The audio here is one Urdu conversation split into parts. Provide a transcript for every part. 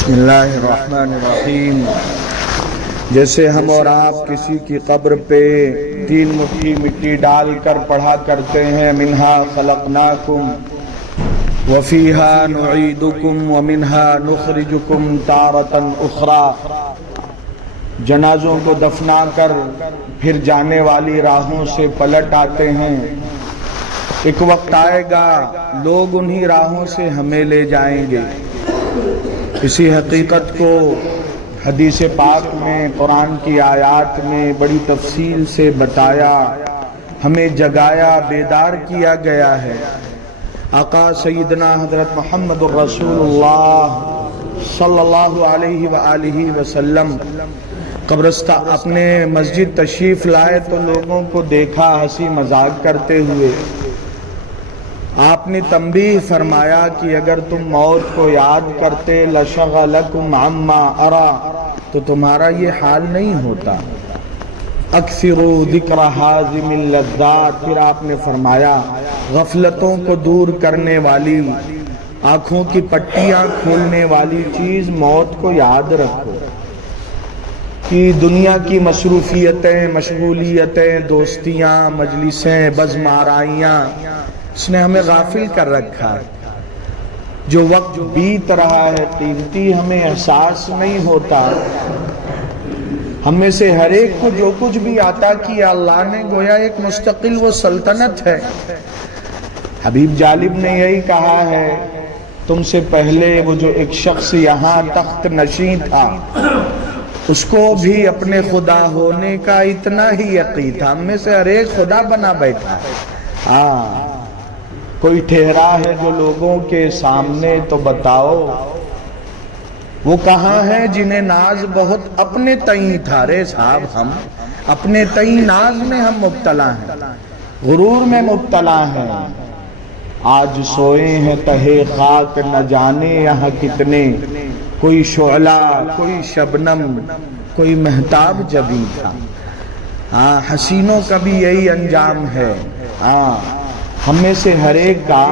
بسم اللہ الرحمن الرحیم۔ جیسے ہم اور آپ کسی کی قبر پہ 3 مٹھی مٹی ڈال کر پڑھا کرتے ہیں منہا خلقناکم وفیہا نعیدکم ومنہا نخرجکم تارۃ اخری، جنازوں کو دفنا کر پھر جانے والی راہوں سے پلٹ آتے ہیں۔ ایک وقت آئے گا لوگ انہی راہوں سے ہمیں لے جائیں گے۔ اسی حقیقت کو حدیث پاک میں، قرآن کی آیات میں بڑی تفصیل سے بتایا، ہمیں جگایا، بیدار کیا گیا ہے۔ آقا سیدنا حضرت محمد الرسول اللہ صلی اللہ علیہ وآلہ وسلم قبرستان اپنے مسجد تشریف لائے تو لوگوں کو دیکھا ہنسی مذاق کرتے ہوئے۔ آپ نے تنبیہ فرمایا کہ اگر تم موت کو یاد کرتے لشغلکم عما ارا، تو تمہارا یہ حال نہیں ہوتا۔ اکثروا ذکر حازم اللذات، پھر آپ نے فرمایا غفلتوں کو دور کرنے والی، آنکھوں کی پٹیاں کھولنے والی چیز موت کو یاد رکھو۔ کہ دنیا کی مصروفیتیں، مشغولیتیں، دوستیاں، مجلسیں، بزم آرائیاں، اس نے ہمیں غافل کر رکھا ہے۔ جو وقت بیت رہا ہے قیمتی، ہمیں احساس نہیں ہوتا۔ ہم میں سے ہر ایک کو جو کچھ بھی عطا کیا اللہ نے، گویا ایک مستقل وہ سلطنت ہے۔ حبیب جالب نے یہی کہا ہے، تم سے پہلے وہ جو ایک شخص یہاں تخت نشین تھا، اس کو بھی اپنے خدا ہونے کا اتنا ہی یقین تھا۔ ہم میں سے ہر ایک خدا بنا بیٹھا ہے۔ کوئی ٹھہرا ہے جو لوگوں کے سامنے، تو بتاؤ وہ کہاں ہے جنہیں ناز بہت اپنے تئیں تھا۔ رے صاحب، ہم اپنے تئیں ناز میں ہم مبتلا ہیں، غرور میں مبتلا ہیں۔ آج سوئے ہیں تہے خاک، نہ جانے یہاں کتنے، کوئی شعلہ، کوئی شبنم، کوئی مہتاب جبیں تھا۔ حسینوں کا بھی یہی انجام ہے۔ ہم میں سے ہر ایک کا،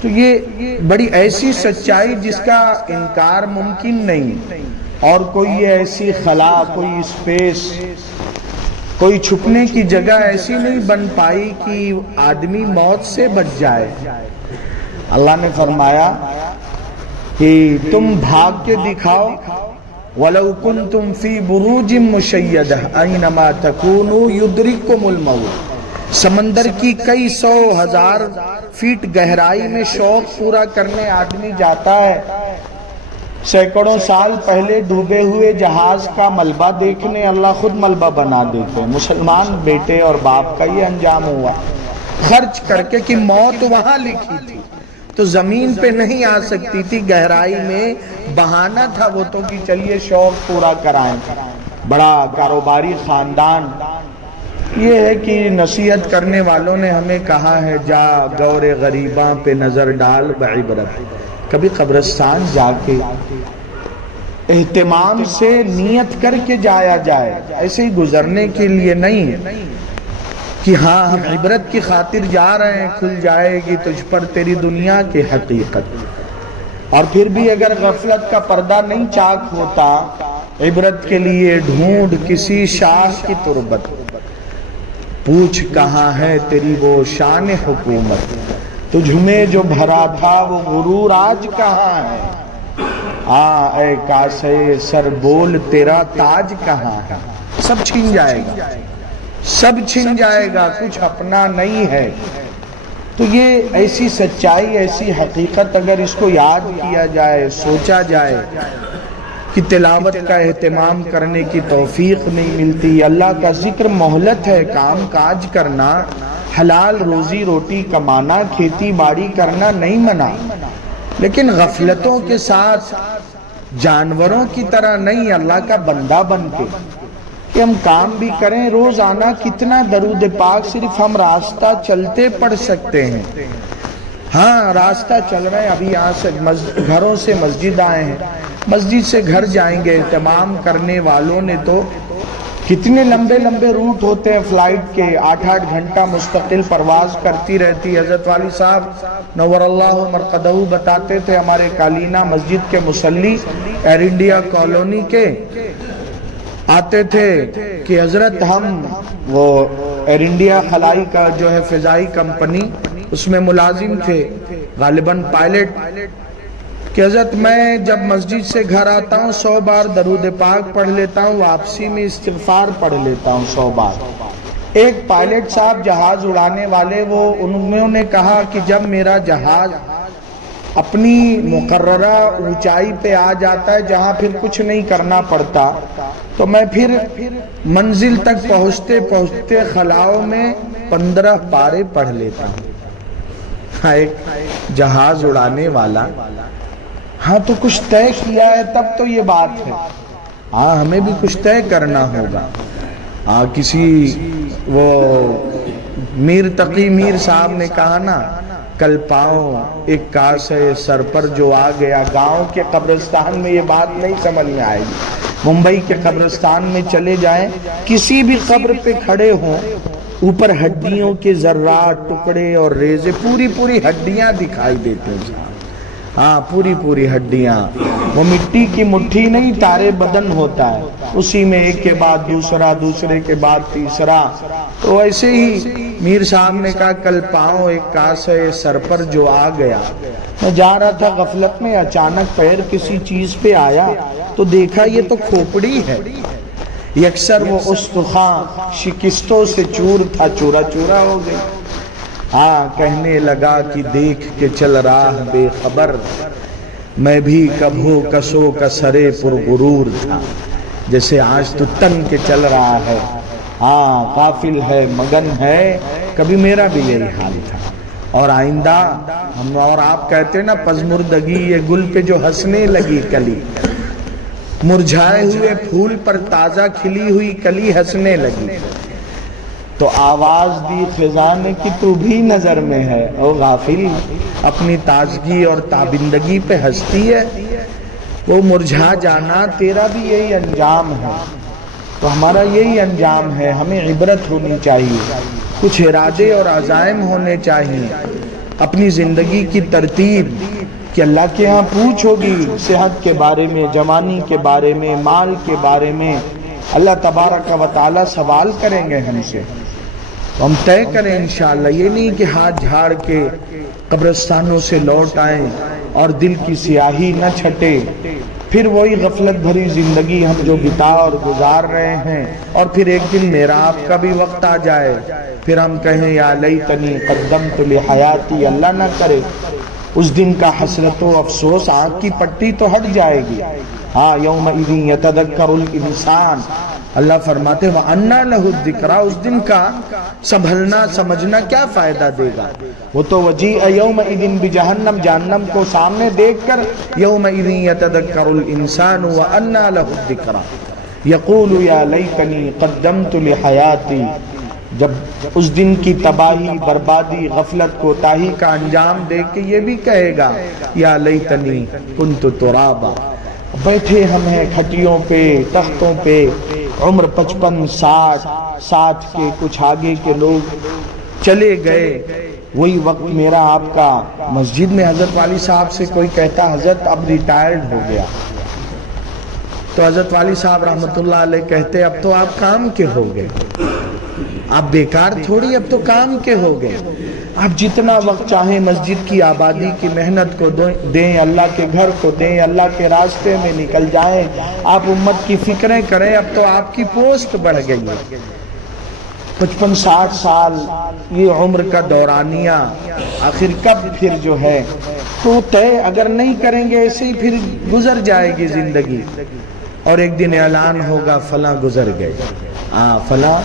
تو یہ بڑی ایسی سچائی جس کا انکار ممکن نہیں، اور کوئی ایسی خلا، کوئی اسپیس، کوئی چھپنے کی جگہ ایسی نہیں بن پائی کہ آدمی موت سے بچ جائے۔ اللہ نے فرمایا کہ تم بھاگ کے دکھاؤ، وَلَوْ كُنْتُمْ فِي بُرُوجٍ مُشَيَّدَةٍ أَيْنَمَا تَكُونُوا يُدْرِكْكُمُ الْمَوْتُ۔ سمندر کی کئی 100,000 فیٹ گہرائی میں شوق پورا کرنے آدمی جاتا ہے۔ سینکڑوں سال پہلے ڈوبے ہوئے جہاز کا ملبہ دیکھنے اللہ خود ملبہ بنا دیتے ہیں۔ مسلمان بیٹے اور باپ کا یہ انجام ہوا، خرچ کر کے کہ موت وہاں لکھی تھی تو زمین پہ نہیں آ سکتی تھی، گہرائی میں بہانہ تھا وہ تو کہ چلیے شوق پورا کرائیں۔ بڑا کاروباری خاندان۔ یہ ہے کہ نصیحت کرنے والوں نے ہمیں کہا ہے، جا گور غریباں پہ نظر ڈال بعبرت۔ کبھی قبرستان جا کے اہتمام سے نیت کر کے جایا جائے، ایسے ہی گزرنے کے لیے نہیں کہ ہاں ہم عبرت کی خاطر جا رہے ہیں، کھل جائے گی تجھ پر تیری دنیا کی حقیقت۔ اور پھر بھی اگر غفلت کا پردہ نہیں چاک ہوتا، عبرت کے لیے ڈھونڈ کسی شاہ کی تربت، پوچھ کہاں ہے تیری وہ شان حکومت، تجھ میں جو بھرا تھا وہ غرور آج کہاں ہے، اے کاسے سر بول تیرا تاج کہاں ہے۔ سب چھن جائے گا، سب چھن جائے گا، کچھ اپنا نہیں ہے۔ تو یہ ایسی سچائی، ایسی حقیقت اگر اس کو یاد کیا جائے، سوچا جائے کہ تلاوت کا اہتمام کرنے کی توفیق نہیں ملتی۔ اللہ کا ذکر مہلت ہے، کام کاج کرنا، حلال روزی روٹی کمانا، کھیتی باڑی کرنا نہیں منع، لیکن غفلتوں کے ساتھ جانوروں کی طرح نہیں، اللہ کا بندہ بن کے کہ ہم کام بھی کریں۔ روزانہ کتنا درود پاک صرف ہم راستہ چلتے پڑھ سکتے ہیں۔ ہاں راستہ چل رہے ہیں، ابھی یہاں سے گھروں سے مسجد آئے ہیں، مسجد سے گھر جائیں گے۔ اہتمام کرنے والوں نے تو کتنے لمبے لمبے روٹ ہوتے ہیں فلائٹ کے، 8-8 گھنٹہ مستقل پرواز کرتی رہتی۔ حضرت والی صاحب نور اللہ مرقدہ بتاتے تھے، ہمارے کالینہ مسجد کے مصلی ایئر انڈیا کالونی کے آتے تھے کہ حضرت ہم وہ ایئر انڈیا خلائی کا جو ہے فضائی کمپنی، اس میں ملازم تھے، غالباً پائلٹ، کہ حضرت میں جب مسجد سے گھر آتا ہوں 100 بار درود پاک پڑھ لیتا ہوں، واپسی میں استغفار پڑھ لیتا ہوں 100 بار۔ ایک پائلٹ صاحب جہاز اڑانے والے، وہ انہوں نے کہا کہ جب میرا جہاز اپنی مقررہ اونچائی پہ آ جاتا ہے جہاں پھر کچھ نہیں کرنا پڑتا، تو میں پھر منزل تک پہنچتے پہنچتے خلاؤں میں 15 پارے پڑھ لیتا ہوں۔ ایک جہاز اڑانے والا، ہاں تو کچھ طے کیا ہے تب تو یہ بات ہے، ہاں ہمیں بھی کچھ طے کرنا ہوگا۔ ہاں کسی وہ میر تقی میر صاحب نے کہا نا، کل پاؤں ایک کاس ہے سر پر جو آ گیا۔ گاؤں کے قبرستان میں یہ بات نہیں سمجھ میں آئے گی، ممبئی کے قبرستان میں چلے جائیں، کسی بھی قبر پہ کھڑے ہوں، اوپر ہڈیوں کے ذرات، ٹکڑے اور ریزے، پوری ہڈیاں دکھائی دیتے ہیں۔ ہاں پوری ہڈیاں، وہ مٹی کی مٹھی نہیں، تارے بدن ہوتا ہے، اسی میں ایک کے بعد دوسرا، دوسرے کے بعد تیسرا۔ تو ایسے ہی میر صاحب نے کہا کل پاؤں ایک کاس ہے سر پر جو آ گیا۔ میں جا رہا تھا غفلت میں، اچانک پیر کسی چیز پہ آیا تو دیکھا یہ تو کھوپڑی ہے، یکسر وہ استخوان شکستوں سے چور تھا، چورا چورا ہو گئی۔ ہاں کہنے لگا کہ دیکھ کے چل راہ بے خبر، میں بھی کبھو کسو کا سرے پر غرور تھا۔ جیسے آج تو تن کے چل رہا ہے، ہاں غافل ہے، مگن ہے، کبھی میرا بھی یہی حال تھا۔ اور آئندہ ہم اور آپ کہتے ہیں نا، پزمردگی یہ گل پہ جو ہنسنے لگی کلی، مرجھائے ہوئے پھول پر تازہ کھلی ہوئی کلی ہنسنے لگی، تو آواز دی خزاں نے کہ تو بھی نظر میں ہے، او غافل اپنی تازگی اور تابندگی پہ ہنستی ہے، وہ مرجھا جانا تیرا بھی یہی انجام ہے۔ تو ہمارا یہی انجام ہے، ہمیں عبرت ہونی چاہیے، کچھ ارادے اور عزائم ہونے چاہیے، اپنی زندگی کی ترتیب کہ اللہ کے ہاں پوچھ ہوگی صحت کے بارے میں، جوانی کے بارے میں، مال کے بارے میں، اللہ تبارک و تعالی سوال کریں گے ہم سے، تو ہم طے کریں انشاءاللہ۔ یہ نہیں کہ ہاتھ جھاڑ کے قبرستانوں سے لوٹ آئیں اور دل کی سیاہی نہ چھٹے، پھر وہی غفلت بھری زندگی ہم جو بتا اور گزار رہے ہیں، اور پھر ایک دن میرا آپ کا بھی وقت آ جائے، پھر ہم کہیں یا لیتنی قدمت لحیاتی، اللہ نہ کرے اس دن کا حسرت و افسوس، آنکھ کی پٹی تو ہٹ جائے گی۔ ہاں یومئذ یتذکر الانسان، اللہ فرماتے وَأَنَّى لَهُ الذِّكْرَى، اس دن کا سنبھلنا سمجھنا کیا فائدہ دے گا؟ وہ تو وجیء یومئذ بجہنم، جہنم کو سامنے دیکھ کر یومئذ یتذکر الانسان وَأَنَّى لَهُ الذِّكْرَى یقول یا لیتنی قدمت لحیاتی۔ جب اس دن کی تباہی، بربادی، غفلت، کوتاہی کا انجام دیکھ کے یہ بھی کہے گا یا لیتنی کنت ترابا۔ بیٹھے ہم ہیں کھٹیوں پہ، تختوں پہ، عمر 55 60 کے، کچھ آگے کے لوگ چلے گئے، وہی وقت میرا آپ کا مسجد میں حضرت والی صاحب سے کوئی کہتا حضرت اب ریٹائرڈ ہو گیا، تو حضرت والی صاحب رحمت اللہ علیہ کہتے اب تو آپ کام کے ہو گئے، آپ بیکار تھوڑی، اب تو کام کے ہو گئے، آپ جتنا وقت چاہیں مسجد کی آبادی کی محنت کو دیں، اللہ کے گھر کو دیں، اللہ کے راستے میں نکل جائیں، آپ امت کی فکریں کریں، اب تو آپ کی پوسٹ بڑھ گئی ہے۔ 55 60 سال یہ عمر کا دورانیہ آخر کب پھر جو ہے تو طے اگر نہیں کریں گے ایسے ہی پھر گزر جائے گی زندگی، اور ایک دن اعلان ہوگا فلاں گزر گئے، فلاں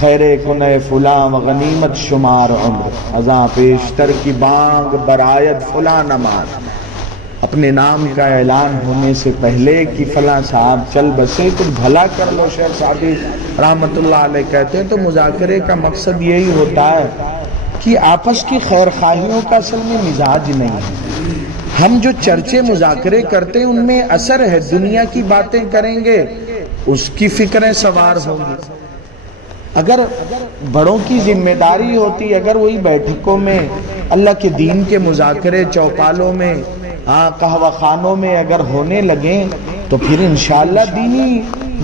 خیر کنے فلاں و غنیمت شمار عمر، ازاں پیشتر کی بانگ برایت فلاں نماز، اپنے نام کا اعلان ہونے سے پہلے کہ فلاں صاحب چل بسے کچھ بھلا کر لو۔ شیخ صاحبی رحمت اللہ علیہ کہتے ہیں تو مذاکرے کا مقصد یہی ہوتا ہے کہ آپس کی خیر خواہیوں کا اصل میں مزاج نہیں ہے، ہم جو چرچے مذاکرے کرتے ہیں ان میں اثر ہے، دنیا کی باتیں کریں گے اس کی فکریں سوار ہوں گی۔ اگر بڑوں کی ذمہ داری ہوتی، اگر وہی بیٹھکوں میں اللہ کے دین کے مذاکرے چوپالوں میں قہوہ خانوں میں اگر ہونے لگیں تو پھر انشاءاللہ دینی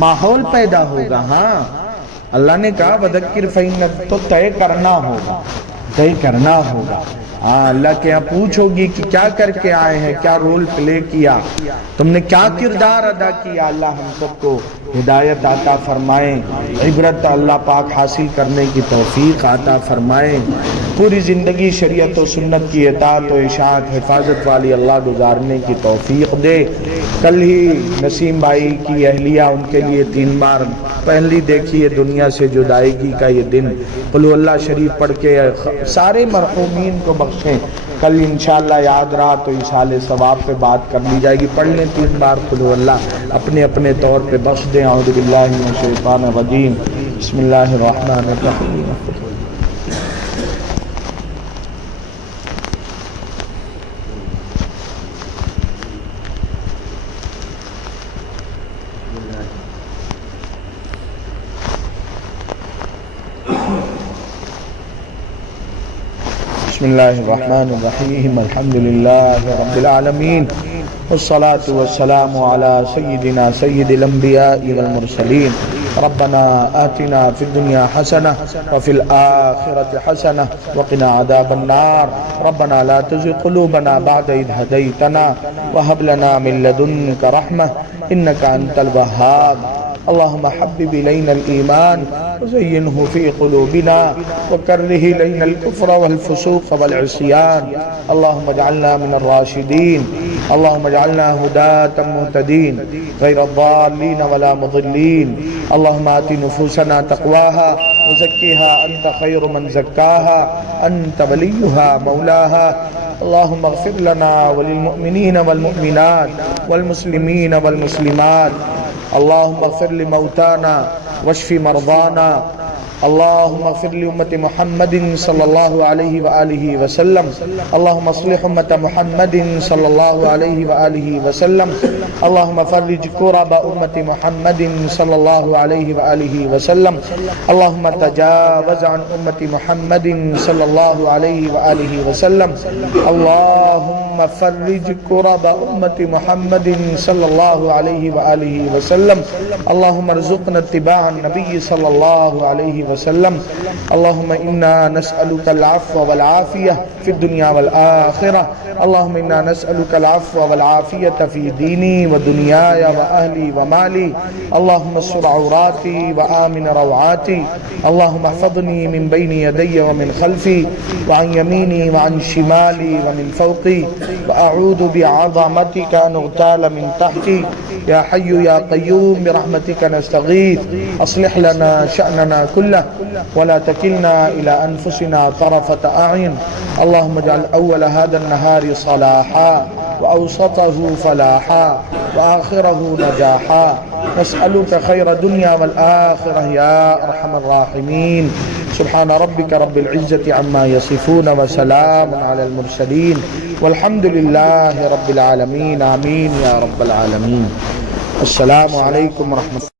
ماحول پیدا ہوگا۔ ہاں اللہ نے کہا وَذَكِّرْ فَإِنَّ، تو طے کرنا ہوگا۔ ہاں اللہ کے یہاں پوچھو گی کہ کیا کر کے آئے ہیں، کیا رول پلے کیا، تم نے کیا کردار ادا کیا۔ اللہ ہم سب کو ہدایت عطا فرمائے، عبرت اللہ پاک حاصل کرنے کی توفیق عطا فرمائے، پوری زندگی شریعت و سنت کی اطاعت و اشاعت حفاظت والی اللہ گزارنے کی توفیق دے۔ کل ہی نسیم بھائی کی اہلیہ، ان کے لیے 3 بار پہلی دیکھیے دنیا سے جدائیگی کا یہ دن، قل اللہ شریف پڑھ کے سارے مرحومین کو بخشیں۔ کل انشاءاللہ یاد رہا تو اِیصال ثواب پہ بات کر لی جائے گی۔ پڑھ لیں 3 بار قل اللہ، اپنے اپنے طور پہ بخش دیں۔ اعوذ باللہ من الشیطان الرجیم، بسم اللہ الرحمن الرحیم۔ بسم اللہ الرحمن الرحیم، الحمدللہ رب العالمین، والصلاة والسلام على سیدنا سید الانبیاء والمرسلین۔ ربنا آتنا فی الدنیا حسنہ وفی الآخرة حسنہ وقنا عذاب النار۔ ربنا لا تزغ قلوبنا بعد اذ ہدیتنا وہب لنا من لدنک رحمہ انک انت الوہاب۔ اللهم حبب إلينا الإيمان وزينه في قلوبنا وكره إلينا الكفر والفسوق والعصيان، اللهم اجعلنا من الراشدين، اللهم اجعلنا هداة مهتدين غير الضالين ولا مضلين، اللهم آت نفوسنا تقواها وزكها أنت خير من زكاها أنت وليها مولاها، اللهم اغفر لنا وللمؤمنين والمؤمنات والمسلمين والمسلمات، اللهم اغفر لموتانا واشف مرضانا، اللهم اغفر لأمة محمد صلى الله عليه وآله وسلم، اللهم اصلح أمة محمد صلى الله عليه وآله وسلم، اللهم فرج كرب أمة محمد صلى الله عليه وآله وسلم، اللهم تجاوز عن أمة محمد صلى الله عليه وآله وسلم، اللهم فرج كرب أمة محمد صلى الله عليه وآله وسلم، اللهم ارزقنا اتباع النبي صلى الله عليه وسلم، اللهم إنا نسألك العفو والعافية في الدنيا والآخرة، اللهم إنا نسألك العفو والعافية في ديني ودنياي وأهلي ومالي، اللهم استر عوراتي وآمن روعاتي، اللهم احفظني من بين يدي ومن خلفي وعن يميني وعن شمالي ومن فوقي، وأعوذ بعظمتك أن أغتال من تحتي، يا حي يا قيوم برحمتك نستغيث، أصلح لنا شأننا كله ولا تكلنا إلى أنفسنا طرفة أعين، اللهم اجعل أول هذا النهار صلاحا وأوسطه فلاحا وآخره نجاحا، نسألك خير الدنيا والآخرة يا أرحم الراحمين، سبحان ربك رب العزة عما يصفون وسلام على المرسلين والحمد لله رب العالمين، آمين يا رب العالمين۔ السلام علیکم ورحمۃ اللہ۔